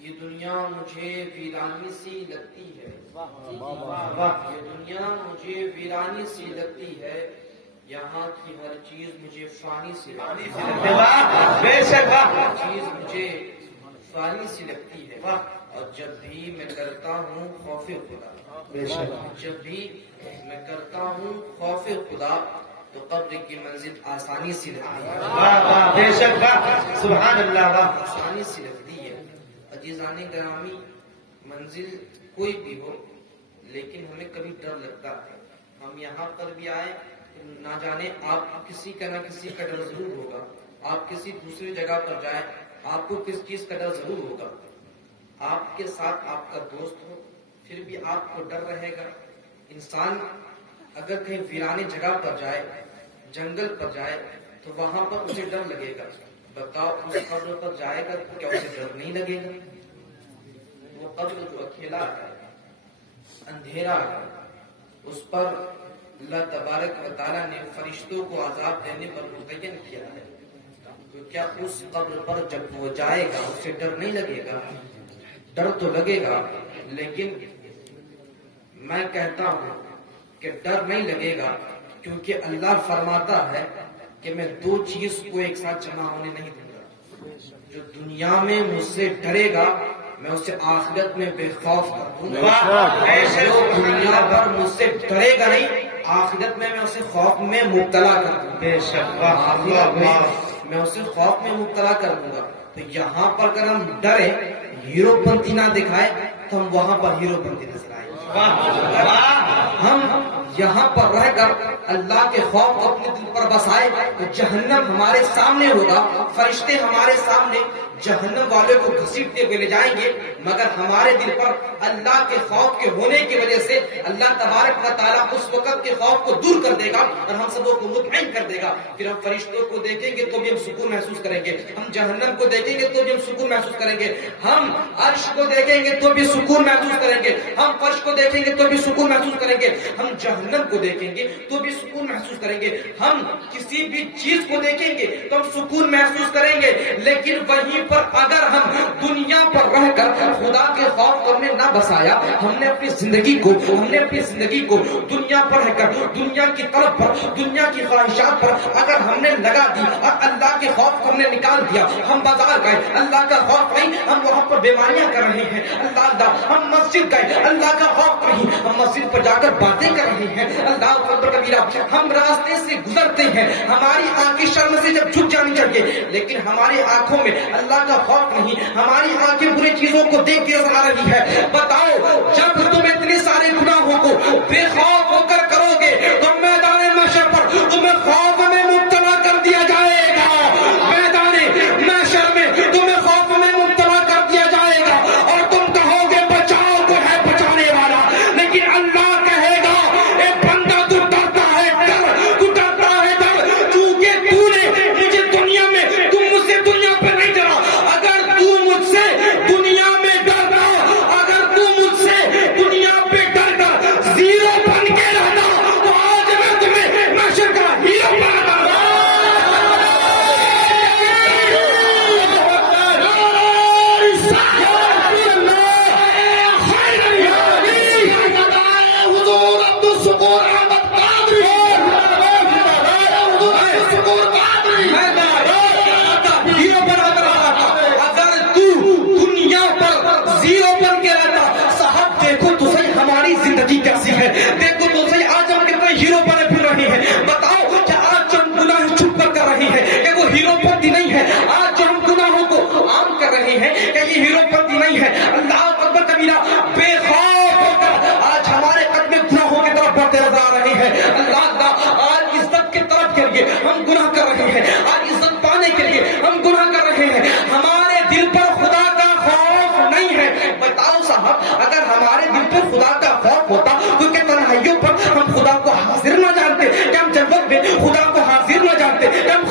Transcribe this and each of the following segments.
یہ دنیا مجھے ویرانی سی لگتی ہے، یہ دنیا مجھے ویرانی سی لگتی ہے، یہاں کی ہر چیز مجھے فانی سی لگتی ہے، ہر چیز مجھے فانی سی لگتی ہے، اور جب بھی میں کرتا ہوں خوف خدا، جب بھی میں کرتا ہوں خوف خدا تو قبر کی منزل آسانی سی لگتی ہے، سبحان اللہ، آسانی سی لگتی ہے۔ عزیزان گرامی، منزل کوئی بھی ہو لیکن ہمیں کبھی ڈر لگتا ہے۔ ہم یہاں پر بھی آئے، نہ جانے آپ کسی کا نہ کسی کا ڈر ضرور ہوگا، آپ کسی دوسری جگہ پر جائیں آپ کو کس چیز کا ڈر ضرور ہوگا۔ آپ کے ساتھ آپ کا دوست ہو پھر بھی آپ کو ڈر رہے گا۔ انسان اگر کہیں ویرانے جگہ پر جائے، جنگل پر جائے تو وہاں پر اسے ڈر لگے گا۔ بتاؤ اس قبر پر جائے گا تو کیا اسے ڈر نہیں لگے گا؟ وہ قبر جو اکیلا ہے، اندھیرا ہے، اس پر اللہ تبارک و تعالیٰ نے فرشتوں کو عذاب دینے پر متعین کیا ہے، تو کیا اس قبر پر جب وہ جائے گا اسے ڈر نہیں لگے گا؟ ڈر تو لگے گا، لیکن میں کہتا ہوں کہ ڈر نہیں لگے گا، کیونکہ اللہ فرماتا ہے کہ میں دو چیز کو ایک ساتھ جمع ہونے نہیں دوں گا۔ جو دنیا میں مجھ سے ڈرے گا میں اسے آخرت میں بے خوف کر دوں گا، جو دنیا پر مجھ سے ڈرے گا نہیں آخرت میں اسے خوف میں مبتلا کر دوں گا، آخرت میں اسے خوف میں مبتلا کر دوں گا۔ تو یہاں پر اگر ہم ڈرے، ہیرو پنتی نہ دکھائے تو ہم وہاں پر ہیرو پنتی نظر آئے۔ ہم یہاں پر رہ کر اللہ کے خوف کو اپنے دل پر بسائے تو جہنم ہمارے سامنے ہوگا، فرشتے ہمارے سامنے جہنم والے کو گھسیٹتے ہوئے لے جائیں گے، مگر ہمارے دل پر اللہ کے خوف کے ہونے کی وجہ سے اللہ تبارک و تعالیٰ اس وقت کے خوف کو دور کر دے گا اور ہم سب کو مطمئن کر دے گا۔ پھر ہم فرشتوں کو دیکھیں گے تو بھی ہم سکون محسوس کریں گے، ہم جہنم کو دیکھیں گے تو بھی ہم سکون محسوس کریں گے، ہم عرش کو دیکھیں گے تو بھی سکون محسوس کریں گے، ہم فرش کو دیکھیں گے تو بھی سکون محسوس کریں گے، ہم جہنم کو دیکھیں گے تو بھی سکون محسوس کریں گے، ہم کسی بھی چیز کو دیکھیں گے تو ہم سکون محسوس کریں گے۔ لیکن وہیں پر اگر ہم دنیا پر رہ کر خدا کے خوف کو ہم نے نہ بسایا، ہم نے اپنی زندگی کو دنیا پر رہ کر دنیا کی طرف پر، دنیا کی خواہشات پر اگر ہم نے لگا دی اور اللہ کے خوف کو ہم نے نکال دیا، ہم بازار گئے اللہ کا خوف نہیں، ہم وہاں پر بیماریاں کر رہے ہیں، اللہ ہم مسجد گئے اللہ کا خوف نہیں، ہم مسجد پر جا کر باتیں کر رہے ہیں، اللہ اکبر کبیرہ، ہم راستے سے گزرتے ہیں، ہماری آنکھیں شرم سے جب جھک جانی چاہیے، لیکن ہماری آنکھوں میں اللہ کا خوف نہیں، ہماری آنکھیں بری چیزوں کو دیکھ کے نظر آ رہی ہے۔ بتاؤ جب تم اتنے سارے گناہوں کو بے خوف ہو کر کرو گے تو میدان محشر پر تمہیں خوف میں مبتلا کر دیا جائے گا، میدان محشر میں تمہیں خوف میں مبتلا کر دیا جائے گا اور تم کہو گے بچاؤ کو ہے بچانے والا، لیکن اللہ کہے گا اے بندہ تو ڈرتا ہے ڈر، تو ڈرتا ہے ڈر، چونکہ تو نے مجھے دنیا میں، تم مجھ سے دنیا پہ نہیں ڈرا، اگر تو مجھ سے دنیا میں ڈرتا، اگر تو مجھ سے دنیا پہ ڈر کر زیرو بن کے رہتا تو آج میں تمہیں محشر کا ہیرو بناتا۔ دیکھو تو صحیح آج ہم کتنے ہیرو بنے پھر رہے ہیں، بتاؤ کہ آج جو ہم گناہ چھپ کر کر رہے ہیں کہ وہ ہیرو پنتی نہیں ہے، آج جو ہم گناہوں کو عام کر رہے ہیں کہ یہ ہیرو پنتی نہیں ہے۔ اللہ اکبر کبیرہ، بے خوف ہو کر آج ہمارے قدم گناہوں کی طرف بڑھتے نظر آ رہے ہیں۔ اللہ آج عزت کی طرف کے لیے ہم گناہ کر رہے ہیں، آج عزت پانے کے لیے ہم گناہ کر رہے ہیں، ہمارے دل پر خدا کا خوف نہیں ہے۔ بتاؤ صاحب اگر ہمارے دل پر خدا کا خوف ہوتا تو کہ تنہائیوں پر ہم خدا کو حاضر نہ جانتے، کہ ہم جنت میں خدا کو حاضر نہ جانتے، کہ ہم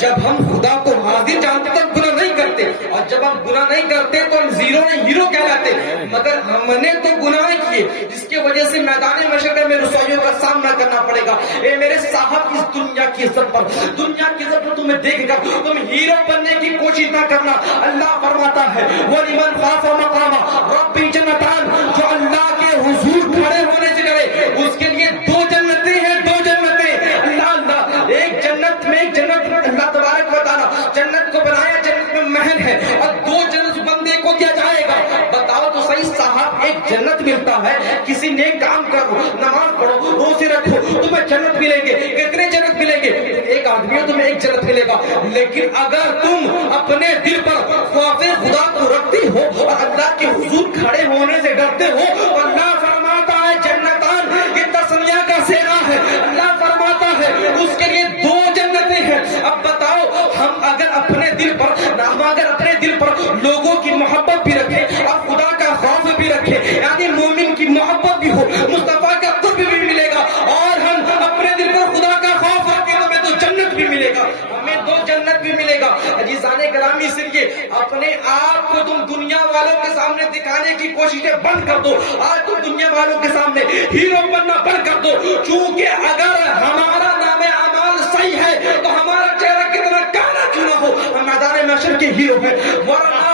جب ہم خدا کو حاضر جانتے تو ہم گناہ نہیں کرتے، اور جب ہم گناہ نہیں کرتے تو ہم زیرو نہیں ہیرو کہلاتے، مگر ہم نے تو گناہ کیے جس کی وجہ سے میدان محشر میں رسوائیوں کا سامنا کرنا پڑے گا۔ اے میرے صاحب، اس دنیا کی عزت پر، دنیا کی عزت پر تمہیں دیکھ کر تم ہیرو بننے کی کوشش نہ کرنا۔ اللہ فرماتا ہے وَلِمَنْ خَافَ مَقَامَ رَبِّهِ جَنَّتَانِ، جو اللہ کے حضور کھڑے ہونے سے ڈرے اس کے لیے دو جنتیں ہیں، دو جنتیں۔ اللہ ایک جنت میں، ایک جنت اللہ تبارک و تعالیٰ جنت کو بنایا، جنت میں محل ہے، اور دو جنت بندے کو دیا جائے گا۔ بتاؤ تو صحیح صاحب، ایک جنت ملتا ہے، کسی نیک کام کرو، نماز پڑھو، روزے رکھو، تمہیں جنت ملیں گے۔ کتنے جنت ملیں گے؟ ایک آدمی ہو تمہیں ایک جنت ملے گا، لیکن اگر تم اپنے دل پر خوف خدا کو رکھتی ہو اور اللہ کے حضور کھڑے ہونے سے ڈرتے ہو، اللہ فرماتا ہے جنتان، یہ تسنیہ کا صیغہ ہے، اللہ فرماتا ہے اس کے لیے دو جنتیں ہیں۔ اب بتاؤ، ہم اگر اپنے دل پر لوگوں کی محبت بھی رکھیں اور خدا کا خوف بھی رکھیں، یعنی مومن کی محبت بھی ہو، مصطفیٰ کا قرب بھی ملے گا، اور ہم اپنے دل پر خدا کا خوف رکھیں تو ہمیں تو جنت بھی ملے گا، ہمیں دو جنت بھی ملے گا۔ عزیزان گرامی، اس لیے اپنے آپ کو تم دنیا والوں کے سامنے دکھانے کی کوششیں بند کر دو۔ آج تم دنیا والوں کے سامنے ہیرو بننا بند کر دو، چونکہ اگر ہمارا نام اعمال صحیح ہے تو ہمارا چہرہ کتنا کالا کیوں نہ ہو، ہم میدان محشر کے ہیرو ہیں۔ ورنہ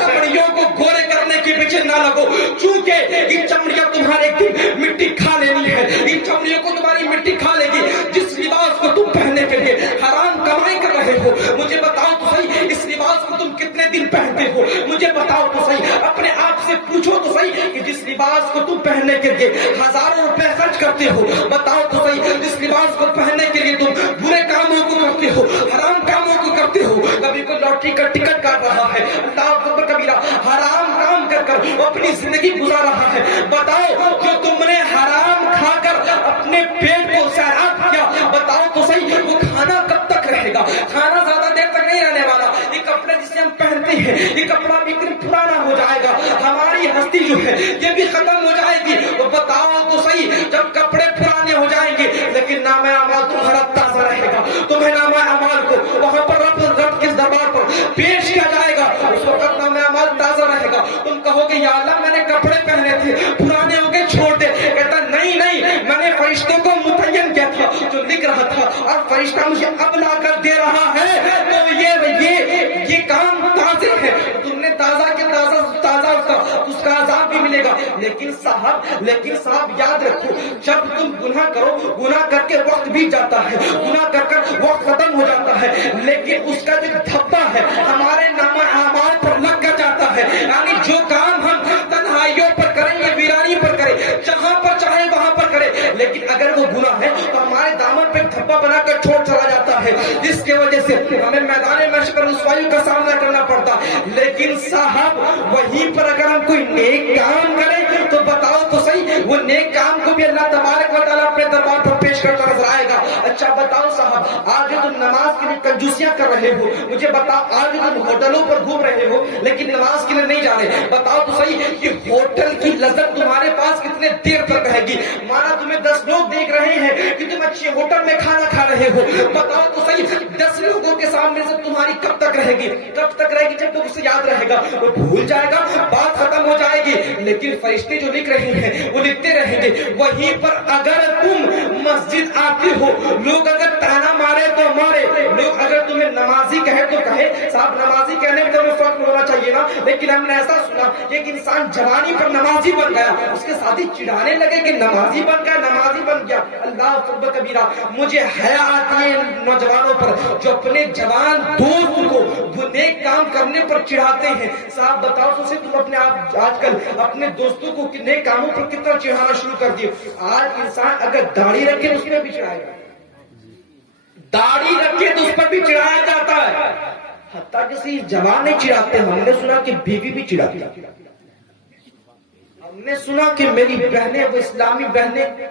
چمڑیوں کو گورے کرنے کے پیچھے نہ لگو، چونکہ یہ چمڑیاں تمہارے ایک دن مٹی کھا لینی ہے، ان چمڑیوں کو تمہاری مٹی کھا لے گی۔ جس لباس کو تم پہننے کے لیے حرام کمائی کر رہے ہو، مجھے بتاؤ تو صحیح، اس لباس کو تم کتنے دن پہنتے ہو؟ مجھے بتاؤ تو صحیح، اپنے آپ سے پوچھو تو صحیح کہ جس لباس کو تم پہننے کے لیے ہزاروں روپے خرچ کرتے ہو، بتاؤ تو صحیح جس لباس کو پہننے کے لیے تم برے کاموں کو کرتے ہو، حرام کاموں کو کرتے ہو، کبھی کوئی لاٹری کا ٹکٹ کاٹ رہا ہے، اللہ اکبر کبیرہ، حرام کام کر کر وہ اپنی زندگی گزار رہا ہے، بتاؤ جو تم نے حرام کھا کر اپنے پیٹ کو سیراب کیا، بتاؤ تو صحیح وہ کھانا کب تک رہے گا؟ کھانا زیادہ دیر تک نہیں رہنے والا، یہ کپڑے جسے ہم پہنتے ہیں یہ کپڑا بھی ایک دن پرانا ہو جائے گا، ہماری ہستی جو ہے یہ بھی ختم ہو جائے گی۔ تو بتاؤ تو صحیح، جب کپڑے پرانے ہو جائیں گے لیکن نام اعمال تمہارا تازہ رہے گا، تمہیں نام اعمال کو وہاں پر رب کے دربار پر پیش کیا جائے گا، اس وقت نام اعمال تازہ رہے گا۔ تم کہو گے یا اللہ میں نے کپڑے پہنے تھے پرانے ہو گئے چھوڑ دے، کہتا نہیں میں نے فرشتوں کو متعین کیا تھا جو لکھ رہا تھا، اور فرشتہ مجھے اب لا کر دے رہا ہے، تو یہ کام تازے ہے، تم نے تازہ کے تازہ اس کا عذاب بھی ملے گا۔ لیکن صاحب یاد رکھو، جب تم گناہ کرو، گناہ کر کے وقت بیت جاتا ہے، گناہ کر وقت ختم ہو جاتا ہے، لیکن اس کا جو دھبا ہے ہمارے نام اعمال پر لگ کر جاتا ہے، یعنی جو کام ہم تنہائیوں پر کریں یا ویرانی پر کریں، جہاں پر چاہے وہاں پر کریں، لیکن اگر وہ گناہ ہے تو ہمارے دامن پہ دھبا بنا کر چھوڑ چلا جاتا ہے، جس کی وجہ سے ہمیں میدان محشر پر رسوائیوں کا سامنا کرنا پڑتا۔ لیکن صاحب وہیں پر اگر ہم کوئی نیک کام کریں تو بتاؤ تو صحیح، وہ نیک کام کو بھی اللہ تبارک و تعالیٰ اپنے دربار پر پیش کرتا نظر آئے گا۔ اچھا بتاؤ صاحب، آج تم نماز کے لیے کنجوسیاں کر رہے ہو، مجھے بتاؤ آج تم ہوٹلوں پر گھوم رہے ہو لیکن نماز کے لیے نہیں جا رہے، بتاؤ تو صحیح کہ ہوٹل کی لذت تمہارے پاس کتنے دیر تک رہے گی؟ مانا تمہیں 10 لوگ دیکھ رہے ہیں کہ تم اچھے ہوٹل میں کھانا کھا رہے ہو، بتاؤ تو صحیح 10 لوگوں کے سامنے سے تمہاری کب تک رہے گی؟ کب تک رہے گی؟ جب تک اسے یاد رہے گا وہ بھول جائے گا، بات ختم ہو جائے گی، لیکن فرشتے جو لکھ رہے ہیں وہ لکھتے رہیں گے۔ وہیں پر اگر تم مسجد آتے ہو، لوگ اگر تانا مارے تو مارے، لوگ اگر تمہیں نمازی کہے تو کہے، صاحب نمازی کہنے میں تمہیں فرق ہونا چاہیے نا، لیکن ہم نے ایسا سنا کہ ایک انسان جوانی پر نمازی بن گیا، اس کے ساتھی چڑھانے لگے کہ نمازی بن گیا، نمازی بن گیا۔ اللہ اکبر کبیرہ، مجھے حیا آتی ہے نوجوانوں پر جو اپنے جوان دوست کو وہ نیک کام کرنے پر چڑھاتے ہیں۔ صاحب بتاؤ تو تم اپنے آپ آج کل اپنے دوستوں کو نیک کاموں پر کتنا چڑھانا شروع کر دیے۔ آج انسان اگر داڑھی رکھے تو اس میں بھی چڑھائے گا، داڑھی رکھے تو اس پر بھی چڑھایا جاتا ہے، حتیٰ کہ صرف جوان نہیں چڑھاتے، ہم نے سنا کہ بیوی بھی چڑھاتی، ہم نے سنا کہ میری بہنیں، وہ اسلامی بہنیں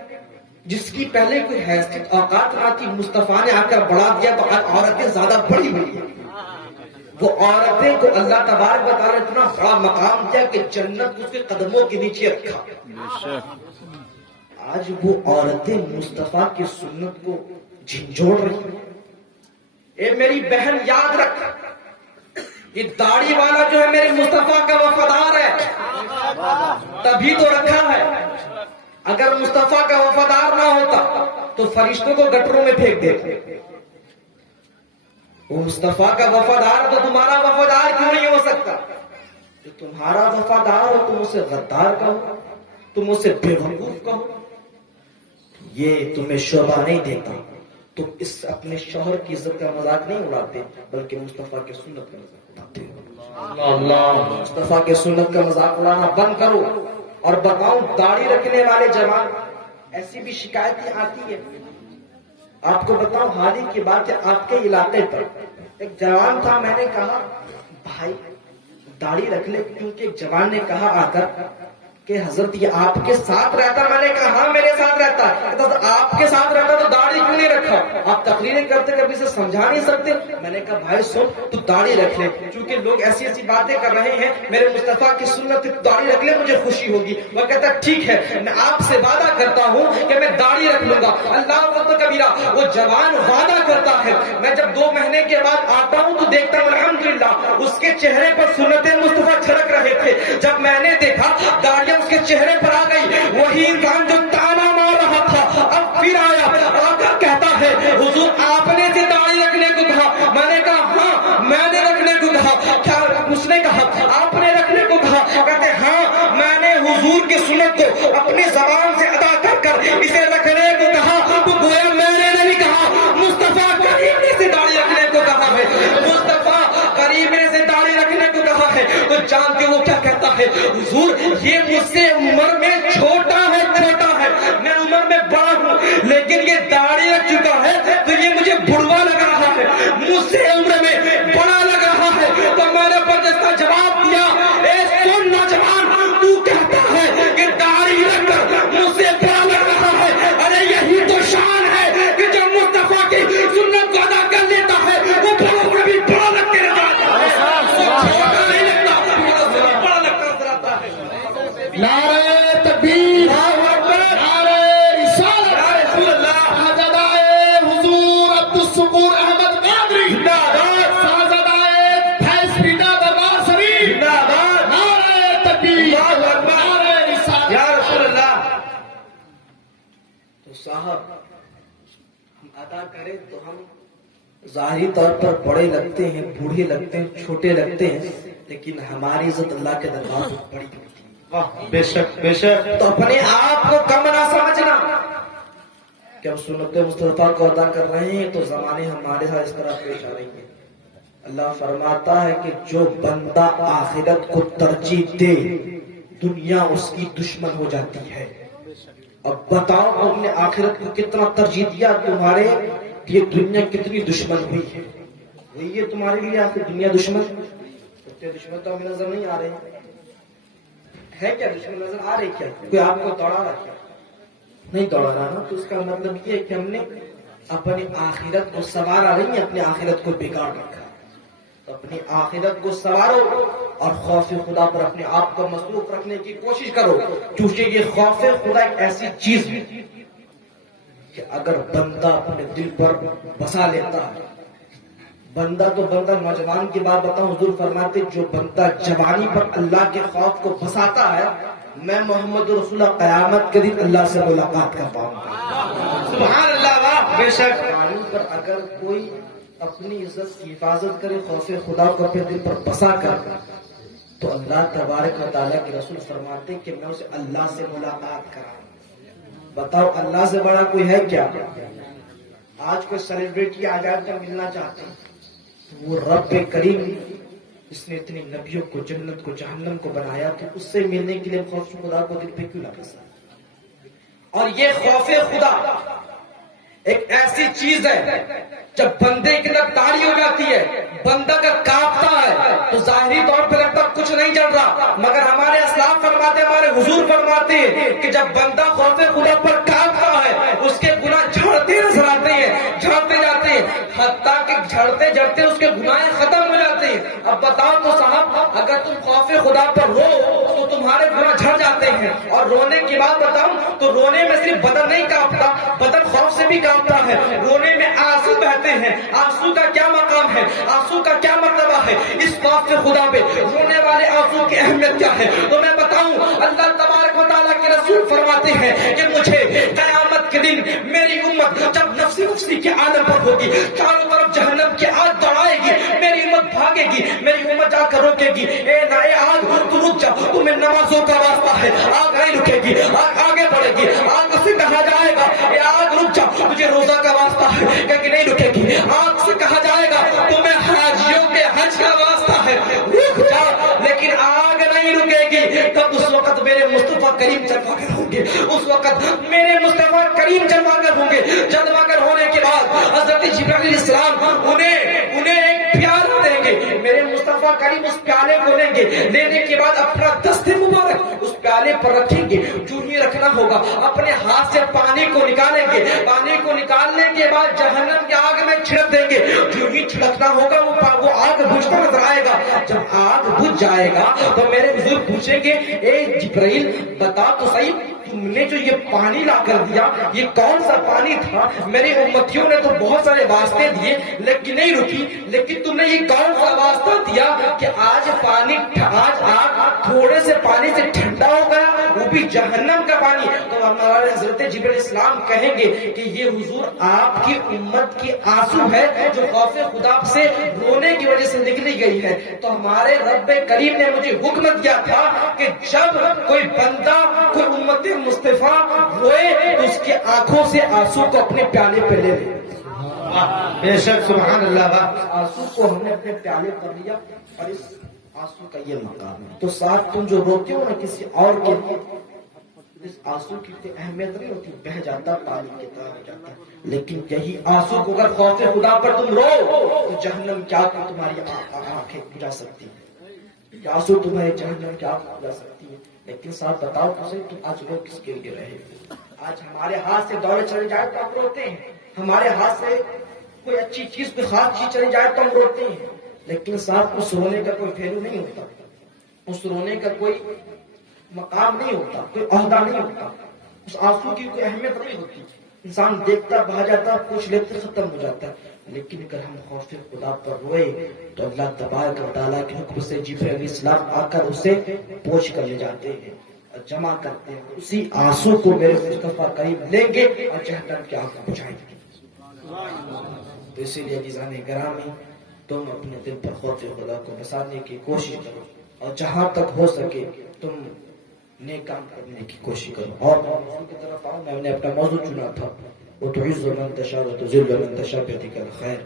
جس کی پہلے کوئی حیثیت اوقات نہ تھی، مصطفیٰ نے آ کر بڑھا دیا تو آج عورتیں زیادہ بڑی ہوئی ہیں۔ وہ عورتیں کو اللہ تبارک و تعالیٰ نے اتنا بڑا مقام دیا کہ جنت اس کے قدموں کے نیچے رکھا۔ آج وہ عورتیں مصطفیٰ کی سنت کو جھنجھوڑ رہی ہیں۔ اے میری بہن یاد رکھ، یہ داڑھی والا جو ہے میرے مصطفیٰ کا وفادار ہے، تبھی تو رکھا ہے۔ اگر مصطفیٰ کا وفادار نہ ہوتا تو فرشتوں کو گٹروں میں پھینک دیتے۔ وہ مصطفیٰ کا وفادار تو تمہارا وفادار کیوں نہیں ہو سکتا؟ جو تمہارا وفادار ہو تم اسے غدار کہو، تم اسے بے وقوف کہو، یہ تمہیں شعبہ نہیں دیتا۔ تم اس اپنے شوہر کی عزت کا مذاق نہیں اڑاتے بلکہ مصطفیٰ کی سنت کا مذاق اڑاتے ہو۔ اللہ، مصطفیٰ کی سنت کا مذاق اڑانا بند کرو۔ اور بتاؤں، داڑھی رکھنے والے جوان، ایسی بھی شکایتیں آتی ہے۔ آپ کو بتاؤں، حال ہی کی بات ہے، آپ کے علاقے پر ایک جوان تھا، میں نے کہا بھائی داڑھی رکھ لے، کیونکہ ایک جوان نے کہا آ کر کہ حضرت یہ آپ کے ساتھ رہتا؟ میں نے کہا ہاں میرے ساتھ رہتا ہے۔ آپ کے ساتھ رہتا تو داڑھی کیوں نہیں رکھا؟ آپ تقریریں کرتے کبھی سے سمجھا نہیں سکتے؟ میں نے کہا بھائی سن، تو داڑھی رکھ لے، کیونکہ لوگ ایسی ایسی باتیں کر رہے ہیں، میرے مصطفیٰ کی سنت داڑھی رکھ لے، مجھے خوشی ہوگی۔ وہ کہتا ٹھیک ہے، میں آپ سے وعدہ کرتا ہوں کہ میں داڑھی رکھ لوں گا۔ اللہ اکبر کبیرہ، وہ جوان وعدہ کرتا ہے۔ میں جب 2 مہینے کے بعد آتا ہوں تو دیکھتا ہوں الحمدللہ اس کے چہرے پر سنت مصطفیٰ چھلک رہے تھے۔ جب میں نے دیکھا داڑھیاں اس کے چہرے پر آ گئی، وہی انسان جو تانا مار رہا تھا اب پھر آیا، آ کر کہتا ہے حضور آپ نے سے داڑھی رکھنے کو کہا۔ میں نے کہا ہاں میں نے رکھنے کو کہا۔ کیا اس نے کہا آپ نے رکھنے کو کہا؟ کہتے ہاں میں نے حضور کی سنت کو اپنی زبان سے ادا کر کر اسے رکھنے کو کہا۔ تو گویا میں نے نہیں کہا، مصطفیٰ کریم نے سے داڑھی رکھنے کو کہا ہے، مصطفیٰ کریم نے سے داڑھی رکھنے کو کہا ہے۔ تو جانتے وہ کیا کہتا ہے؟ حضور یہ مجھ سے عمر میں چھوٹا ہے، میں عمر میں بڑا ہوں، لیکن یہ داڑھی رکھ چکا ہے تو یہ مجھے بڑھوا لگ رہا ہے، مجھ سے عمر میں بڑا لگ رہا ہے۔ تو میں نے پرجستہ جواب دیا، اے سن نوجوان، تو کہتا ہے کہ داڑھی رکھ کر مجھ سے بڑا لگ رہا ہے، ارے یہی تو شان ہے کہ جو مصطفیٰ کی سنت کو ادا کر لیتا ہے وہ بڑوں سے بھی بڑا لگ کے رہتا ہے، چھوٹا نہیں لگتا، بڑوں سے بھی بڑا لگتا رہتا ہے۔ نعرہ تکبیر، نعرہ رسالت، شہزادہ حضور عبدالشکور احمد قادری، شہزادہ فیض پیٹا دربار شریف، نعرہ تکبیر، نعرہ رسالت۔ یا رسول اللہ۔ تو صاحب ہم ادا کریں تو ہم ظاہری طور پر بڑے لگتے ہیں، بوڑھے لگتے ہیں، چھوٹے لگتے ہیں، لیکن ہماری عزت اللہ کے دربار میں بڑی ہوتی ہے۔ بے شک بے شک۔ تو اپنے آپ کو کم نہ سمجھنا کہ ہم سنت مصطفیٰ کو ادا کر رہے ہیں تو زمانے ہمارے ہاں اس طرح پیش آ رہی ہے۔ اللہ فرماتا ہے کہ جو بندہ آخرت کو ترجیح دے دنیا اس کی دشمن ہو جاتی ہے۔ اب بتاؤ تم نے آخرت کو کتنا ترجیح دیا، تمہارے یہ دنیا کتنی دشمن ہوئی ہے؟ وہی ہے تمہارے لیے آخر دنیا دشمن؟ دشمن تو ہمیں نظر نہیں آ رہے ہے، کیا دشمن نظر آ رہی؟ کیا کوئی آپ کو دوڑا رہا؟ کیا نہیں دوڑا رہا نا؟ تو اس کا مطلب یہ ہے کہ ہم نے اپنی آخرت کو سنوارا نہیں ہے، اپنی آخرت کو بگاڑ رکھا۔ تو اپنی آخرت کو سنوارو اور خوف خدا پر اپنے آپ کو مصروف رکھنے کی کوشش کرو، کیونکہ یہ خوف خدا ایک ایسی چیز ہے کہ اگر بندہ اپنے دل پر بسا لیتا ہے، بندہ تو بندہ، نوجوان کی بات بتاؤں، حضور فرماتے جو بندہ جوانی پر اللہ کے خوف کو بساتا ہے، میں محمد رسول اللہ قیامت کے دن اللہ سے ملاقات کر پاؤں گا۔ سبحان اللہ، واہ، بے شک۔ جوانی پر اگر کوئی اپنی عزت کی حفاظت کرے، خوف خدا کو اپنے دل پر بسا کر، تو اللہ تبارک و تعالیٰ کے رسول فرماتے کہ میں اسے اللہ سے ملاقات کراؤں۔ بتاؤ اللہ سے بڑا کوئی ہے کیا؟ آج کوئی سیلیبریٹی آ جائے کر ملنا چاہتے ہیں، وہ رب کریم اس نے اتنے نبیوں کو، جنت کو، جہنم کو بنایا، تو اس سے ملنے کے لیے خوف خدا کو دل پہ کیوں لگا سکتا؟ اور یہ خوف خدا ایک ایسی چیز ہے، جب بندے کے اندر تاری ہو جاتی ہے، بندہ کا کانپتا ہے، تو ظاہری طور پہ لگتا کچھ نہیں چل رہا، مگر ہمارے اسلاف فرماتے، ہمارے حضور فرماتے ہیں کہ جب بندہ خوف خدا پر کانپتا ہے، اس کے گناہ جھڑتے نظر آتے ہیں، جھڑتے جاتے ہیں، حتیٰ کہ جھڑتے جھڑتے اس کے گناہ ختم ہو جاتے ہیں۔ اب بتاؤ تو صاحب، اگر تم خوف خدا پر رو تو تمہارے گناہ جھڑ جاتے ہیں، اور رونے کی بات بتاؤں تو رونے میں صرف بدن نہیں کانپتا، بدن خوف سے بھی کانپتا ہے، رونے میں آنسو بہتے ہیں۔ آنسو کا کیا ہے اس بات سے خدا پہ رونے والے آنسو کی اہمیت کیا ہے تو میں بتاؤں. اللہ تبارک و تعالیٰ کے رسول فرماتے ہیں کہ مجھے قیامت کے دن میری امت جب نفسی نفسی کے عالم پر ہوگی, چاروں طرف جہنم کی آگ دوڑائے گی, میری امت بھاگے گی, میری امت جا کر روکے گی, اے آگ تو رک جا, تمہیں نمازوں کا واسطہ ہے. آگ نہیں رکے گی, آگ آگے بڑھے گی. آگ سے کہا جائے گا اے آگ رک جا, تجھے روزہ کا واسطہ ہے, کہ نہیں رکے گی. آگ سے کہا جائے گا تمہیں حاجیوں کے حج کا واسطہ ہے, رک جا, لیکن آگ نہیں رکے گی. تب اس وقت میرے مصطفیٰ کریم جلوہ گر ہوں گے, اس وقت میرے مصطفیٰ کریم جلوہ گر ہوں گے. جلوہ گر ہونے کے بعد حضرت جبرائیل علیہ السلام انہیں ایک پیالہ دیں گے. میرے مصطفیٰ کریم اس پیالے کو لیں گے, لینے کے بعد اپنا دست مبارک اس پیالے پر رکھیں گے. جو ہی رکھنا ہوگا اپنے ہاتھ سے پانی کو نکالیں گے, پانی کو نکالنے کے بعد جہنم کی آگ میں چھڑک دیں گے. جو ہی چھڑکنا ہوگا وہ آگ بجھتا نظر آئے گا. جب آگ بجھ جائے گا تو میرے بزرگ پوچھیں گے اے جبرائیل بتا تو صحیح, تم نے جو یہ پانی لا کر دیا یہ کون سا پانی تھا؟ میری امتیوں نے تو بہت سارے واسطے دیے لیکن نہیں رکی, لیکن تم نے یہ کون سا واسطہ دیا کہ آج آگ تھوڑے سے پانی سے ٹھنڈا ہو گیا, وہ بھی جہنم کا پانی. تو ہمارے حضرت جبرائیل اسلام کہیں گے کہ یہ حضور آپ کی امت کی آنسو ہے جو خوف خدا سے رونے کی وجہ سے نکلی گئی ہے. تو ہمارے رب کریم نے مجھے حکم دیا تھا کہ جب کوئی بندہ کوئی امت مصطفیٰ روئے تو اس کی آنکھوں سے آنسو کو اپنے پیالے پہ لے لے. بے شک سبحان اللہ. آنسو کو ہم نے اپنے پیالے پر لیا اور اس آنسو کا یہ مقام ہے. تو ساتھ تم جو روتے ہو نا کسی اور کے لیے, اس آنسو کی کوئی اہمیت نہیں ہوتی, بہ جاتا پانی کی طرح ہو جاتا. لیکن یہی آنسو کو اگر خوف خدا پر تم رو تو جہنم کیا تمہاری آنکھیں بجھا سکتی ہے, آنسو تمہارے جہنم کیا بجھا سکتی ہے. لیکن ساتھ بتاؤ تو صحیح, تم آج لوگ کس کے لیے رہے ہو؟ آج ہمارے ہاتھ سے دولت چلی جائے تو ہم روتے ہیں, ہمارے ہاتھ سے کوئی اچھی چیز کوئی خاص چیز چلی جائے تو ہم روتے ہیں. لیکن ساتھ اس رونے کا کوئی ویلو نہیں ہوتا, اس رونے کا کوئی مقام نہیں ہوتا, کوئی عہدہ نہیں ہوتا, اس آنسو کی کوئی اہمیت نہیں ہوتی. انسان دیکھتا بہا جاتا, پوچھ لیتے ختم ہو جاتا. لیکن اگر ہم خوف خدا پر روئے تو اللہ تبارک و تعالیٰ کے حکم سے جبرائیل علیہ السلام آ کر اسے پوچھ کر لے جاتے ہیں اور جمع کرتے ہیں. اسی آنسو کو میرے مصطفیٰ کریم لیں گے اور جہنم کی آگ کو بجھائیں گے. تو اسی لیے عزیزان گرامی, تم اپنے دل پر خوف خدا کو بسانے کی کوشش کرو اور جہاں تک ہو سکے تم نیک کام کرنے کی کوشش کرو. اور موضوع کی طرف آؤں, میں نے اپنا موضوع چنا تھا وہ تعز من تشاء و تذل من تشاء بیدک الخیر,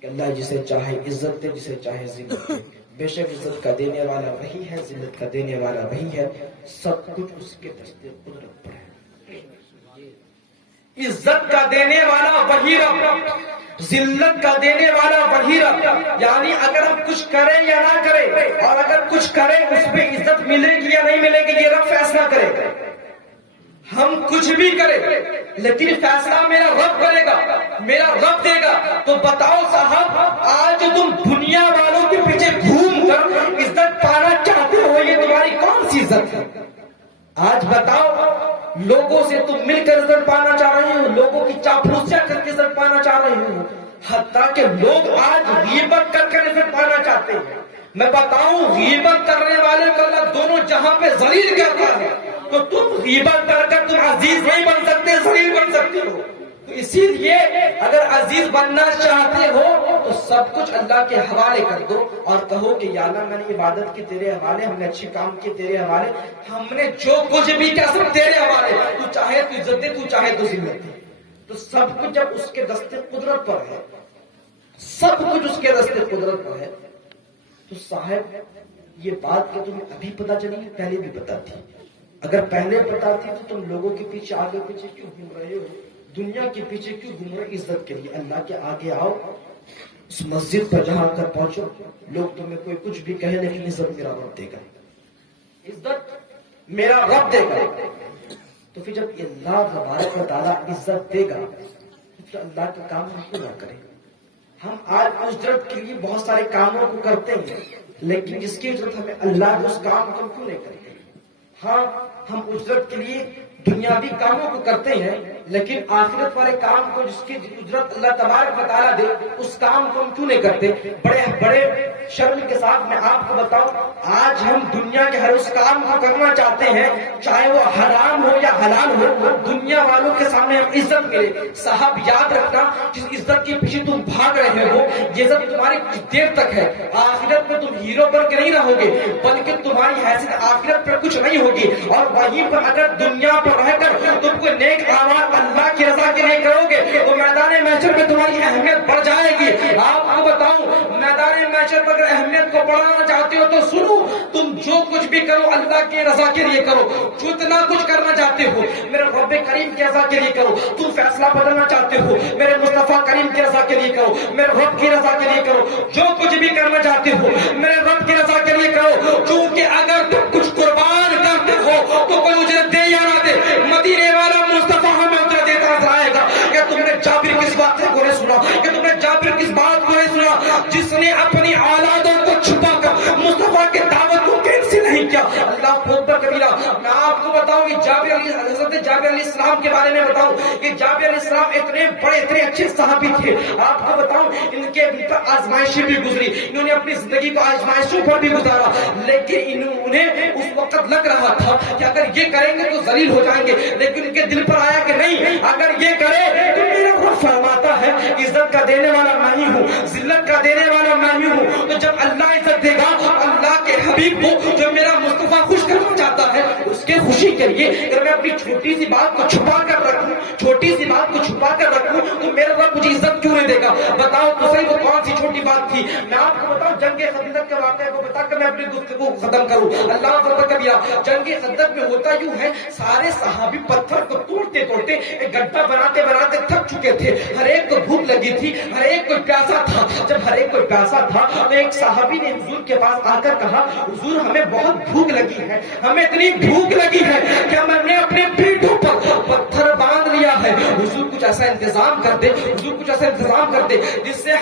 کہ اللہ جسے چاہے عزت دے, جسے چاہے ذلت دے. بے شک عزت کا دینے والا وہی ہے, ذلت کا دینے والا وہی ہے, سب کچھ اس کے دست قدرت پر ہے. عزت کا دینے والا وہی رب, ذلت کا دینے والا وہی رب. یعنی اگر ہم کچھ کریں یا نہ کریں, اور اگر کچھ کریں اس پہ عزت ملے گی یا نہیں ملے گی یہ رب فیصلہ کرے. ہم کچھ بھی کریں لیکن فیصلہ میرا رب کرے گا, میرا رب دے گا. تو بتاؤ صاحب, آج تم دنیا والوں کے پیچھے گھوم کر عزت پانا چاہتے ہو, یہ تمہاری کون سی عزت ہے؟ آج بتاؤ, لوگوں سے تم مل کر عزت پانا چاہ رہے ہو, لوگوں کی چاپلوسیاں کر کے عزت پانا چاہ رہے ہو, حتیٰ کہ لوگ آج غیبت کر کر عزت پانا چاہتے ہیں. میں بتاؤں, غیبت کرنے والے کو اللہ دونوں جہاں پہ ذلیل کرتا ہے. تو تم غیبت کر کر تم عزیز نہیں بن سکتے, ذلیل بن سکتے ہو. تو اسی لیے اگر عزیز بننا چاہتے ہو تو سب کچھ اللہ کے حوالے کر دو اور کہو کہ یا اللہ میں نے عبادت کی تیرے حوالے, ہم نے اچھی کام کی تیرے حوالے, ہم نے جو کچھ بھی کیا سب تیرے حوالے. تو چاہے تو عزت دے, تو چاہے تو ذلت دے. تو سب کچھ جب اس کے دست قدرت پر ہے, سب کچھ اس کے دست قدرت پر ہے, تو صاحب یہ بات کہ تمہیں ابھی پتا چلی پہلے بھی پتا تھی. اگر پہلے پتا تھی تو تم لوگوں کے پیچھے آگے پیچھے کیوں گھوم رہے ہو, دنیا کے پیچھے کیوں گھوم رہے؟ عزت کے لیے اللہ کے آگے آؤ, اس مسجد پر جہاں کر پہنچو, لوگ تمہیں کوئی کچھ بھی کہے لیکن عزت میرا رب دے گا, عزت میرا رب دے گا. تو پھر جب اللہ تبارک و تعالیٰ عزت دے گا تو پھر اللہ کا کام ہم کیوں نہ کریں؟ ہم آج اجرت کے لیے بہت سارے کاموں کو کرتے ہیں لیکن جس کی اجرت ہمیں اللہ اس کام کو ہم کیوں نہیں کرتے؟ ہاں, ہم اجرت کے لیے دنیاوی کاموں کو کرتے ہیں لیکن آخرت والے کام کو جس کی اجرت اللہ تبارک و تعالیٰ دے اس کام کو ہم کیوں نہیں کرتے؟ بڑے بڑے شرم کے ساتھ میں آپ کو بتاؤں، آج ہم دنیا کے ہر اس کام کو کرنا چاہتے ہیں چاہے وہ حرام ہو یا حلال ہو، دنیا والوں کے سامنے ہم عزت ملے۔ صاحب یاد رکھنا، جس عزت کے پیچھے تم بھاگ رہے ہو یہ عزت تمہاری کچھ دیر تک ہے، آخرت میں تم ہیرو بن کے نہیں رہو گے بلکہ تمہاری حیثیت آخرت پر کچھ نہیں ہوگی۔ اور وہیں پر اگر دنیا پر رہ کر تم کو نیک اعمال اللہ کی رضا کے لیے کرو گے تو میدان محشر میں تمہاری اہمیت بڑھ جائے گی۔ آپ کو بتاؤں، میدان محشر پر اگر اہمیت کو بڑھانا چاہتے ہو تو سنو، تم جو کچھ بھی کرو اللہ کی رضا کے لیے کرو، جتنا کچھ کرنا چاہتے ہو میرے رب کریم کی رضا کے لیے کرو۔ تم فیصلہ بدلنا چاہتے ہو میرے مصطفیٰ کریم کی رضا کے لیے کرو، میرے رب کی رضا کے لیے کرو۔ جو کچھ بھی کرنا چاہتے ہو میرے رب کی رضا کے لیے کرو، کیونکہ اگر تم کچھ قربان کرتے ہو تو کوئی اجرت دے یا نہ دے، مدینے والا مصطفیٰ ہمیں اجرت دیتا نظر آئے گا۔ کیا تم نے جابر کس واقعے کو نہیں سنا؟ کہ تم نے جابر کس بات کو نہیں سنا جس نے اپنی اولادوں کو چھپا کر مصطفیٰ کی دعوت کو کینسل نہیں کیا؟ اللہ اکبر کبیرہ۔ میں آپ کو بتاؤں کہ حضرت جابر علیہ السلام کے بارے میں بتاؤں کہ جابر علیہ السلام اتنے بڑے اتنے اچھے صحابی تھے۔ آپ کو بتاؤں ان کے پر آزمائشیں بھی گزری، انہوں نے اپنی زندگی کو آزمائشوں پر بھی گزارا، لیکن انہیں اس وقت لگ رہا تھا کہ اگر یہ کریں گے تو ذلیل ہو جائیں گے، لیکن ان کے دل پر آیا کہ نہیں، اگر یہ کرے تو میرا رب فرماتا ہے عزت کا دینے والا میں ہی ہوں، ذلت کا دینے والا میں ہی ہوں۔ تو جب اللہ عزت دے گا اللہ کے حبیب کو جو میرا مصطفیٰ خوش کرنا چاہتا ہے اس کے خوشی کے لیے اگر میں اپنی چھوٹی سی بات کو چھپا کر رکھوں، چھوٹی سی بات کو چھپا کر رکھوں تو میرا رب مجھے عزت کیوں نہیں دے گا؟ بتاؤ تو صحیح وہ کون سی چھوٹی بات تھی؟ میں آپ کو بتاؤں جنگ خندق کے واقعے کو بتا کر میں اپنی گفتگو ختم کروں۔ اللہ اکبر کبیرہ۔ جنگ خندق میں ہوتا یوں ہے، سارے صحابی پتھر کو توڑتے توڑتے ایک گڈھا بناتے بناتے تھک چکے تھے، ہر ایک کو بھوک لگی تھی، ہر ایک کو پیاسا تھا۔ جب ہر ایک کو پیاسا تھا تو ایک صحابی نے حضور کے پاس آ کر کہا، حضور ہمیں بہت بھوک لگی ہے، ہمیں اتنی بھوک لگی ہے کہ ہم نے اپنے پیٹوں پر پتھر باندھ لیا ہے، حضور کچھ ایسا انتظام کر دے، حضور کچھ ایسا انتظام کر دے جس سے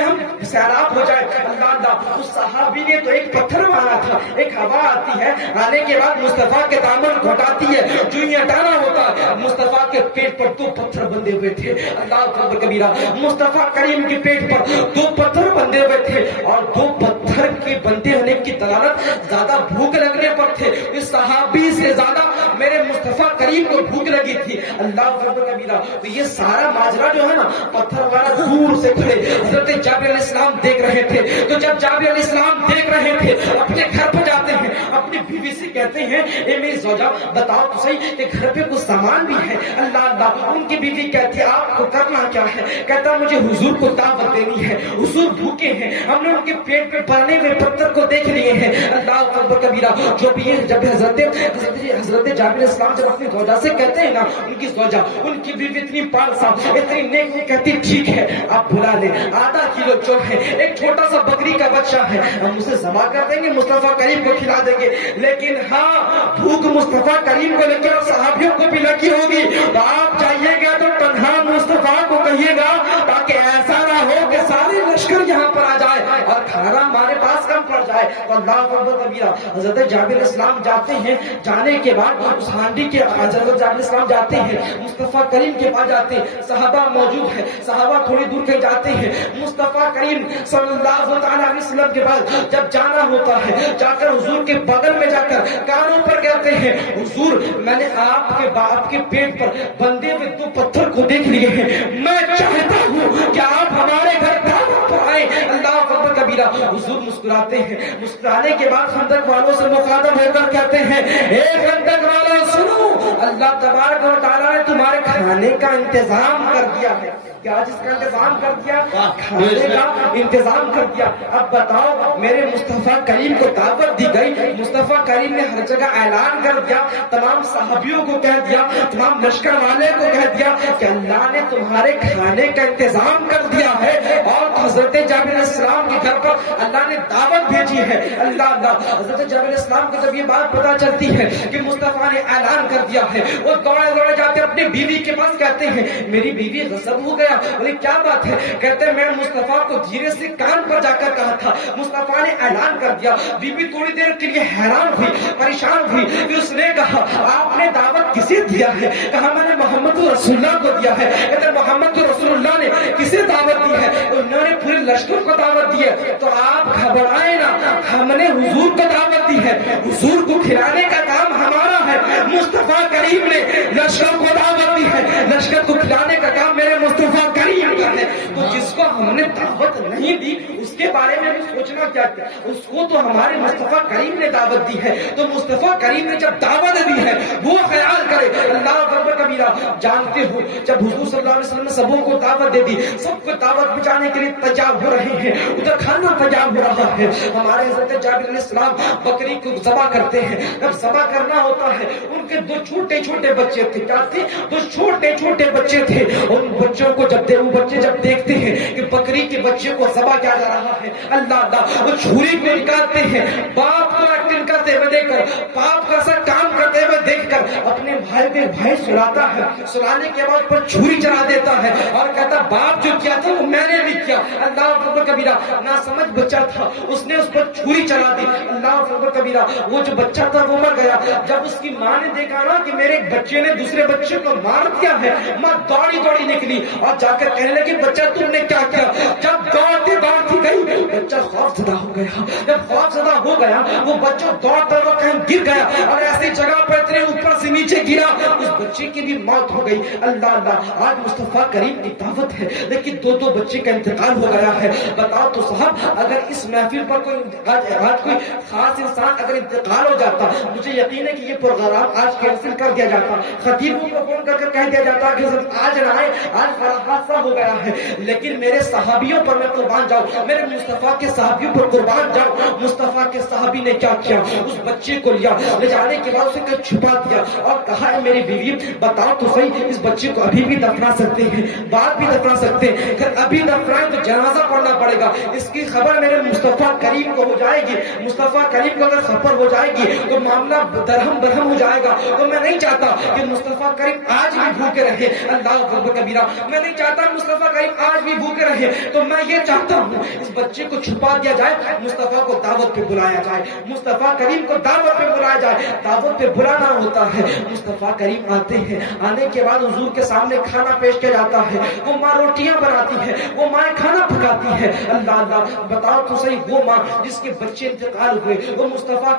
ہم سیراب ہو جائے۔ اللہ، اس صحابی نے تو ایک پتھر مارا تھا، ایک ہوا آتی ہے، آنے کے بعد مصطفیٰ کے دامن کو ہٹاتی ہے، جو یہ ہٹانا ہوتا ہے مصطفیٰ کے پیٹ پر 2 پتھر بندے ہوئے تھے۔ اللہ اکبر کبیرہ۔ مصطفیٰ کریم کے پیٹ پر 2 پتھر بندے ہوئے تھے اور 2 پتھر کے بندے ہونے کی دلالت زیادہ بھوک لگنے پر تھے، اس صحابی سے زیادہ میرے مصطفیٰ کریم کو بھوک لگی تھی۔ اللہ اکبر کبیرہ۔ تو یہ سارا ماجرا جو ہے نا، پتھر والا دور سے کھڑے حضرت جابر علیہ السلام دیکھ رہے تھے۔ تو جب جابر علیہ السلام دیکھ رہے تھے اپنے گھر پہ جاتے ہیں، اپنی بیوی سے کہتے ہیں، اے میری زوجہ بتاؤ تو صحیح کہ گھر پہ کچھ سامان بھی ہے؟ اللہ اللہ۔ ان کی بیوی کہتی ہے آپ کو کرنا کیا ہے؟ کہتا مجھے حضور کو دعوت دینی ہے، حضور بھوکے ہیں، ہم نے ان کے پیٹ پہ بھرنے ہوئے پتھر کو دیکھ لیے ہیں۔ اللہ اکبر کبیرہ۔ جو بھی جب حضرت جابر علیہ السلام جب اپنی زوجہ سے کہتے ہیں نا، ان کی زوجہ، ان کی بیوی اتنی پارسا اتنی نیک، وہ کہتی ٹھیک ہے آپ بلا لیں، آدھا کلو جو ہے ایک چھوٹا سا بکری کا بچہ ہے ہم اسے ذبح کر دیں گے، مصطفیٰ کریم کو کھلا دیں گے، لیکن ہاں بھوک مصطفیٰ کریم کو لے کر صحابیوں کو بھی لگی ہوگی، تو آپ جائیے گا تو تنہا مصطفیٰ کو کہیے گا تاکہ ایسا نہ ہو کہ سارے لشکر یہاں پر آ جائے اور کھانا ہمارے پاس کم پڑ جائے۔ تو اللہ اکبر کبیرہ۔ حضرت جابر علیہ السلام جاتے ہیں، جانے کے بعد اس ہانڈی کے حضرت جابر علیہ السلام جاتے ہیں، مصطفیٰ کریم کے پاس جاتے ہیں، صحابہ موجود ہیں، صحابہ تھوڑی دور کہیں جاتے ہیں، مصطفیٰ کریم صلی اللہ تعالیٰ علیہ وسلم کے بعد جب جانا ہوتا ہے، جا کر حضور کے بغل میں جا کر کانوں پر کہتے ہیں، حضور میں نے آپ کے پیٹ پر بندے ہوئے 2 پتھر کو دیکھ لیے ہیں، میں چاہتا ہوں کہ آپ ہمارے گھر دعوت پر آئیں۔ اللہ اکبر کبیرہ۔ حضور مسکراتے ہیں، مسکرانے کے بعد خندق والوں سے مخاطب ہو کر کہتے ہیں، اے خندق والوں سنو، اللہ تبارک و تعالیٰ نے تمہارے کھانے کا انتظام کر دیا ہے۔ کیا جس کا انتظام کر دیا؟ کھانے کا انتظام کر دیا۔ اب بتاؤ، میرے مصطفیٰ کریم کو دعوت دی گئی، مصطفیٰ کریم نے ہر جگہ اعلان کر دیا، تمام صحابیوں کو کہہ دیا، تمام لشکر والے کو کہہ دیا کہ اللہ نے تمہارے کھانے کا انتظام کر دیا ہے، اور حضرت جابر علیہ السلام کے گھر پر اللہ نے دعوت بھیجی ہے. اللہ حضرت جابر علیہ السلام کو جب یہ بات پتا چلتی ہے کہ مصطفیٰ نے اعلان کر دیا ہے، وہ دوڑے دوڑے جاتے اپنی بیوی کے پاس، کہتے ہیں میری بیوی غضب ہو گیا. بولے کیا بات ہے؟ کہتے ہیں میں مصطفیٰ کو دھیرے سے کان پر جا کر کہا تھا، مصطفیٰ نے اعلان کر دیا. بیوی تھوڑی دیر کے لیے حیران ہوئی، پریشان ہوئی. پھر اس نے کہا آپ نے دعوت کسے دیا ہے؟ کہا میں نے محمد رسول اللہ کو دیا ہے. کہتے محمد رسول اللہ نے کسے دعوت دی ہے؟ انہوں نے پورے لشکر کو دعوت دی ہے. تو آپ گھبرائیں نا، ہم نے حضور کو دعوت دی ہے، حضور کو کھلانے کا کام ہمارا ہے. مصطفیٰ کریم نے لشکر کو دعوت دی ہے، لشکر کو کھلانے کا کام میرے مصطفیٰ کریم کا ہے. تو جس کو ہم نے دعوت نہیں دی اس کے بارے میں بھی سوچنا کیا ہے. اس کو تو ہمارے مصطفیٰ کریم نے دعوت دی ہے. تو مصطفیٰ کریم نے جب دعوت دی ہے وہ خیال کرے. اللہ اکبر کبیرہ. جانتے ہو جب حضور صلی اللہ علیہ وسلم نے سبوں کو دعوت دے دی، سب کو دعوت بچانے کے لیے تیار ہو رہے ہیں، ادھر کھانا تیار ہو رہا ہے. ہمارے حضرت جابر علیہ السلام بکری کو ذبح کرتے ہیں. جب ذبح کرنا ہوتا ہے ان کے دو چھوٹے چھوٹے بچے تھے. کیا تھے؟ دو چھوٹے چھوٹے بچے تھے. ان بچوں کو وہ بچے جب دیکھتے ہیں کہ بکری کے بچے کو ذبح کیا جا رہا ہے، اللہ وہ چھری کو نکالتے ہیں. باپ کو ایکٹنگ کرتے ہوئے دیکھ کر، باپ کا سر کام کرتے ہوئے دیکھ کر اپنے بھائی سلاتا ہے. سلانے کے بعد پر چھری چلا دیتا ہے اور کہتا باپ جو کیا تھا وہ میں نے بھی کیا. اللہ اکبر کبیرہ. نہ سمجھ بچہ تھا، اس نے اس پر چھری چلا دی. اللہ اکبر کبیرہ. وہ جو بچہ تھا وہ مر گیا. جب اس کی ماں نے دیکھا نا کہ میرے بچے نے دوسرے بچے کو مار دیا ہے، ماں دوڑی دوڑی نکلی اور جا کر کہنے لگی بچہ تم نے کیا کیا؟ جب دوڑتی دوڑتی گئی بچہ خوف زدہ ہو گیا. جب خوف زدہ ہو گیا وہ بچہ دوڑتا ہوا کہیں گر گیا اور ایسی جگہ پر اتنے اوپر سے نیچے گرا، اس بچے کی بھی موت ہو گئی. اللہ آج مصطفیٰ کریم کی دعوت ہے لیکن دو بچے کا انتقال ہو گیا ہے. بتاؤ تو صاحب اگر اس محفل پر کوئی آج کوئی خاص انسان اگر انتقال ہو جاتا، مجھے یقین ہے کہ یہ پروگرام آج کینسل کر دیا جاتا، خطیبوں کو فون کر کہہ دیا جاتا کہ آج نہ آئے، آج بڑا حادثہ ہو گیا ہے. لیکن میرے صحابیوں پر میں قربان جاؤں، میرے مصطفیٰ کے صحابیوں پر قربان جاؤں. مصطفیٰ کے صحابی نے کیا کیا؟ اس بچے کو لیا، لے جانے کے بعد اسے کہیں چھپا دیا اور کہا ہے میری بیوی بتاؤ تو صحیح اس بچے کو ابھی بھی دفنا سکتے ہیں، بعد بھی دفنا سکتے ہیں، اگر ابھی دفنائیں تو جنازہ پڑھنا پڑے گا. اس کی خبر میرے مصطفیٰ کریم کو ہو جائے گی، مصطفیٰ کریم کو اگر خبر ہو جائے گی تو معاملہ درہم برہم ہو جائے گا. تو میں نہیں چاہتا کہ مصطفیٰ کریم آج بھی بھوکے رہے. اللہ اکبر کبیرہ. میں نہیں چاہتا مصطفیٰ کریم آج بھی بھوکے رہے. تو میں یہ چاہتا ہوں اس بچے کو چھپا دیا جائے، مصطفیٰ کو دعوت پہ بلایا جائے، مصطفیٰ کریم کو دعوت پہ بلایا جائے. دعوت پہ بلانا ہوتا ہے، مصطفیٰ کریم آتے ہیں، آنے کے بعد حضور کے سامنے کھانا پیش کیا جاتا ہے. وہ ماں روٹیاں بناتی ہے، وہ ماں کھانا پکاتی ہے. اللہ بتاؤ تو صحیح وہ ماں جس کے بچے انتقال ہوئے، وہ مصطفیٰ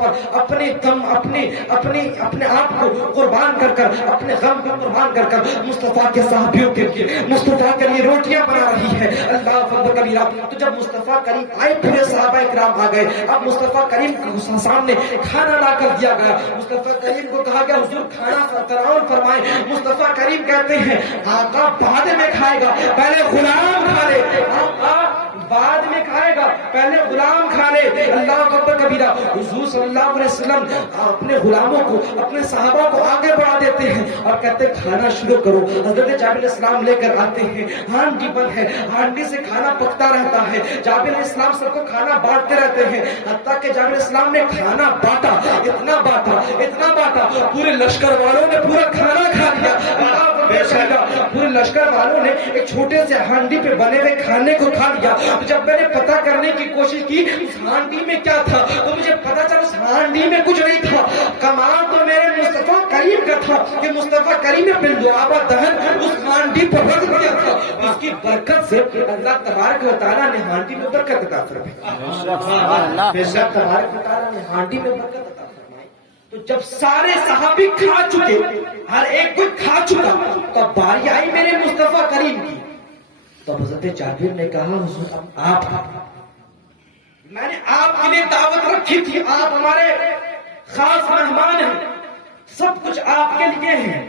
پر اپنے دم اپنے آپ کو قربان کر کر، اپنے غم کو قربان کر کر مصطفیٰ کے صحابیوں کے لیے، مصطفیٰ کے لیے روٹیاں بنا رہی ہے. اللہ اکبر کبیرہ. تو جب مصطفیٰ کریم آئے پورے صحابہ کرام آ گئے. اب مصطفیٰ کریم کے سامنے کھانا لا کر دیا گیا. مصطفیٰ کریم کو کہا گیا حضور کھانا تناول فرمائیں. مصطفیٰ کریم کہتے ہیں آقا بعد میں کھائے گا، پہلے غلام کھا لے. آقا بعد میں کھائے گا، پہلے غلام کھا لے. اللہ اکبر کبیرہ. حضور صلی اللہ علیہ وسلم اپنے غلاموں کو، اپنے صحابہ کو آگے بڑھا دیتے ہیں اور کہتے ہیں کھانا شروع کرو. حضرت جابر علیہ السلام لے کر آتے ہیں، ہانڈی بند ہے، ہانڈی سے کھانا پکتا رہتا ہے. جابر علیہ السلام سب کو کھانا بانٹتے رہتے ہیں، حتیٰ کہ جابر علیہ السلام نے کھانا بانٹا، اتنا بانٹا پورے لشکر والوں نے پورا کھانا کھا لیا. پورے لشکر والوں نے ایک چھوٹے سے ہانڈی پہ بنے ہوئے کھانے کو کھا لیا. جب میں نے پتا کرنے کی کوشش کی اس ہانڈی میں کیا تھا تو مجھے پتا چلا اس ہانڈی میں کچھ نہیں تھا. کمال تو میرے مصطفیٰ کریم کا تھا کہ مصطفیٰ کریم نے بالدعابہ دہن اس ہانڈی پر رکھ دیا تھا. اس کی برکت سے اللہ تبارک و تعالیٰ نے ہانڈی میں برکت عطا فرمائی. تبارک و تعالیٰ نے ہانڈی میں برکت عطا فرمائی. تو جب سارے صحابی کھا چکے، ہر ایک کوئی کھا چکا، تو باری آئی میرے مصطفیٰ کریم کی. تو حضرت جابر نے کہا حضور آپ میں نے آپ کے لیے دعوت رکھی تھی، آپ ہمارے خاص مہمان ہیں، سب کچھ آپ کے لیے ہے.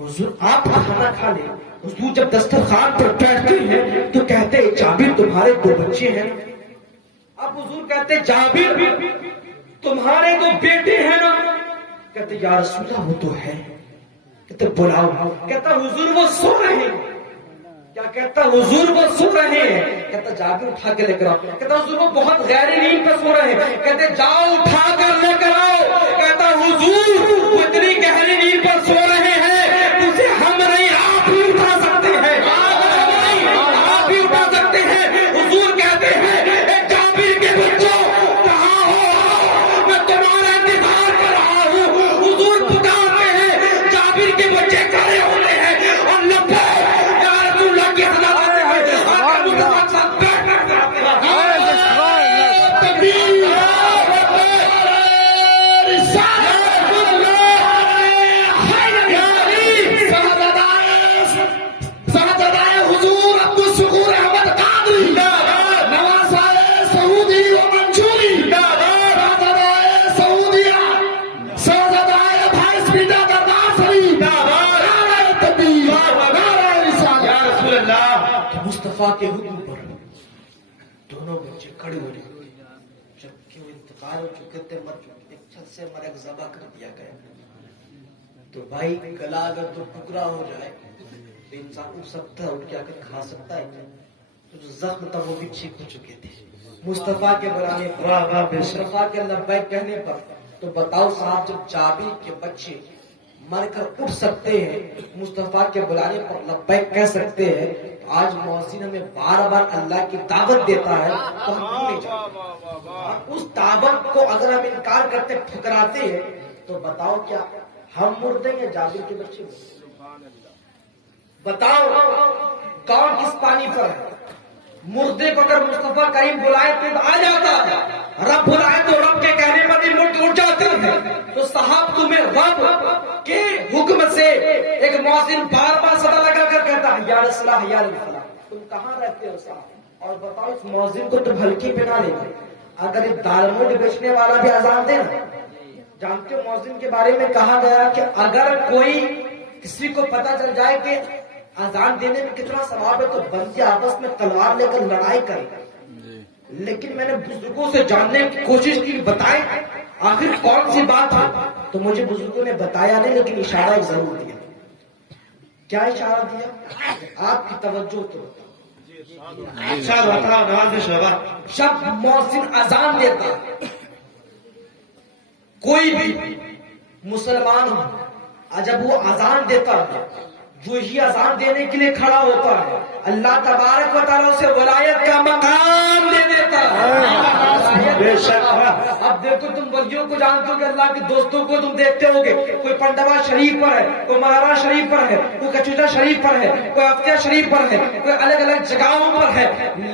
حضور آپ کھانا کھا لیں. حضور جب دسترخوان پر بیٹھتے ہیں تو کہتے ہیں جابر تمہارے 2 بچے ہیں. اب حضور کہتے جابر تمہارے 2 بیٹے ہیں نا؟ کہتے یا رسول اللہ وہ تو ہے. کہتے بلاؤ. کہتا حضور وہ سو رہے ہیں. کیا کہتا حضور وہ سو رہے ہیں، کہتا جابر اٹھا کے لے کر آؤ، کہتا حضور وہ بہت گہری نیند پہ سو رہے ہیں، کہتے جاؤ اٹھا کر لے کر آؤ، کہتا حضور وہ اتنی گہری نیند پر سو رہے ہیں تجھے ہم نہیں آپ ہی اٹھا سکتے ہیں، آپ ہی اٹھا سکتے ہیں۔ حضور کہتے ہیں اے جابر کے بچوں کہاں ہو، میں تمہارا انتظار کر رہا ہوں۔ حضور پکارتے ہیں، جابر کے بچے کھڑے ہوتے ہیں اور لبیک یا رسول اللہ کی صدا دیتے ہیں، آقا مصطفیٰ کے ساتھ بیٹھ کر کراتے ہیں، تکبیر مصطفیٰ کے حکم پر دونوں بچے کھڑے ہو گئے، جبکہ وہ انتقال ہو چکے تھے، مر چکے، ایک چھت سے مرے ذبح کر دیا گیا۔ تو بھائی گلا اگر تو ٹکڑا ہو جائے تو انسان اٹھ سکتا ہے، اٹھ کے آ کے کھا سکتا ہے، تو جو زخم تھا وہ بھی ٹھیک ہو چکے تھے مصطفیٰ کے بلانے پر، مصطفیٰ کے لبیک کہنے پر۔ تو بتاؤ صاحب، جب جابر کے بچے مر کر اٹھ سکتے ہیں، مصطفیٰ کے بلانے پر لبیک کہہ سکتے ہیں، آج مؤذن ہمیں بار بار اللہ کی دعوت دیتا ہے تو ہم کیوں نہیں جاتے؟ اس دعوت کو اگر ہم انکار کرتے ٹھکراتے ہیں تو بتاؤ کیا ہم مردے یا جابر کے بچے مردے؟ بتاؤ کون کس پانی پر ہے؟ مردے کو اگر مصطفیٰ کریم بلائے تو آ جاتا ہے، رب بلائے تو رب کے کہنے پر بھی اٹھ جاتے ہیں۔ تو صاحب تمہیں رب کے حکم سے ایک مؤذن بار بار صدا لگا کر کہتا ہے یا رسول اللہ یا رسول اللہ، تم کہاں رہتے ہو صاحب؟ اور بتاؤ اس مؤذن کو تم ہلکی پہ نہ لے، اگر ایک دالموٹ بیچنے والا بھی اذان دے نا، جانتے ہو مؤذن کے بارے میں کہا گیا کہ اگر کوئی کسی کو پتا چل جائے کہ اذان دینے میں کتنا ثواب ہے تو بندے آپس میں تلوار لے کر لڑائی کرے۔ لیکن میں نے بزرگوں سے جاننے کی کوشش کی، بتائیں آخر کون سی بات ہے، تو مجھے بزرگوں نے بتایا نہیں، لیکن اشارہ ضرور دیا۔ کیا اشارہ دیا؟ آپ کی توجہ تو جب مؤذن اذان دیتا، کوئی بھی مسلمان ہو، جب وہ اذان دیتا ہے، جو ہی اذان دینے کے لیے کھڑا ہوتا ہے، اللہ تبارک و تعالیٰ اسے ولایت کا مقام دے دیتا ہے۔ بے شک۔ اب دیکھو تم ولیوں کو جانتے ہو کہ اللہ کے دوستوں کو تم دیکھتے ہوگے، کوئی پنڈوا شریف پر ہے، کوئی مہارا شریف پر ہے، کوئی کچوٹا شریف پر ہے، کوئی افتیا شریف پر ہے، کوئی الگ الگ جگہوں پر ہے،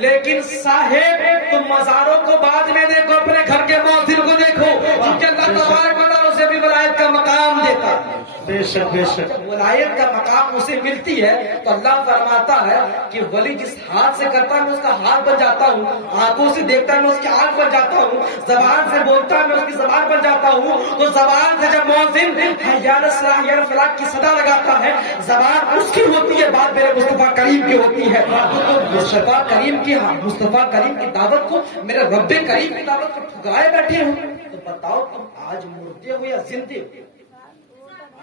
لیکن صاحب تم مزاروں کو بعد میں دیکھو، اپنے گھر کے مؤذن کو دیکھو، کیونکہ اللہ تبارک و تعالیٰ اسے بھی ولایت کا مقام دیتا ہے۔ بے شک بے شک۔ ولایت کا مقام اسے ملتی ہے تو اللہ فرماتا ہے کہ ولی جس ہاتھ سے کرتا ہے میں اس کا ہاتھ بن جاتا ہوں، آنکھوں سے دیکھتا ہے میں اس کی آنکھ بن جاتا ہوں، زبان سے بولتا ہے میں اس کی زبان بن جاتا ہوں۔ تو زبان سے جب مؤذن حی علی الصلاۃ حی علی الفلاح کی صدا لگاتا ہے، زبان اس کی ہوتی ہے، بات میرے مصطفیٰ کریم کی ہوتی ہے۔ تو مصطفیٰ کریم کی دعوت کو، میرے رب کریم کی دعوت کو ٹھکرائے بیٹھے ہوں، تو بتاؤ تم آج مردے ہو یا زندے ہو؟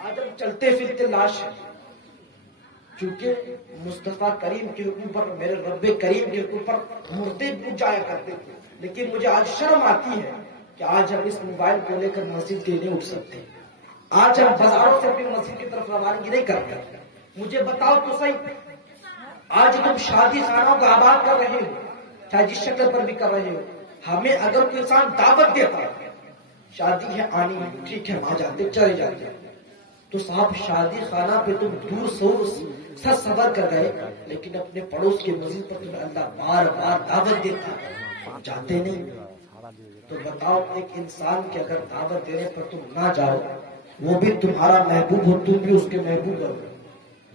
آج ہم چلتے پھرتے لاش ہیں، چونکہ مصطفیٰ کریم کے حکم پر، میرے رب کریم کے حکم پر مردے اٹھ جایا کرتے تھے، لیکن مجھے آج شرم آتی ہے کہ آج ہم اس موبائل کو لے کر مسجد کے نہیں اٹھ سکتے، آج ہم بازاروں سے اپنی مسجد کی طرف روانگی نہیں کرتے۔ مجھے بتاؤ تو صحیح، آج تم شادی خانوں کو آباد کر رہے ہو، چاہے جس شکل پر بھی کر رہے ہو، ہمیں اگر کوئی انسان دعوت دیتا ہے، شادی ہے آنی ہے، ٹھیک ہے وہاں جاتے چلے جاتے ہیں، تو صاحب شادی خانہ پہ تم دور سور سر سفر کر گئے، لیکن اپنے پڑوس کے مسجد پر تمہیں اللہ بار بار دعوت دیتا ہے، جاتے نہیں۔ تو بتاؤ ایک انسان کی اگر دعوت دینے پر تم نہ جاؤ، وہ بھی تمہارا محبوب ہو، تم بھی اس کے محبوب ہو،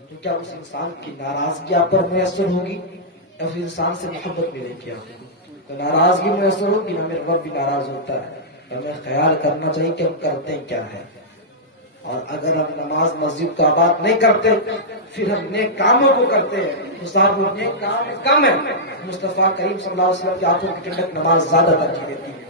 تو کیا اس انسان کی ناراضگی آپ پر میسر ہوگی یا اس انسان سے محبت ملے گی؟ آپ کو تو ناراضگی میسر ہوگی، ہمیں رب بھی ناراض ہوتا ہے، ہمیں خیال کرنا چاہیے کہ ہم کرتے کیا ہے۔ اور اگر ہم نماز مسجد کو آباد نہیں کرتے، پھر ہم نیک کاموں کو کرتے ہیں، تو صاحب وہ نیک کام کم ہے۔ مصطفیٰ کریم صلی اللہ علیہ وسلم کی آنکھوں کی ٹھنڈک نماز زیادہ ترجیح دیتی ہے۔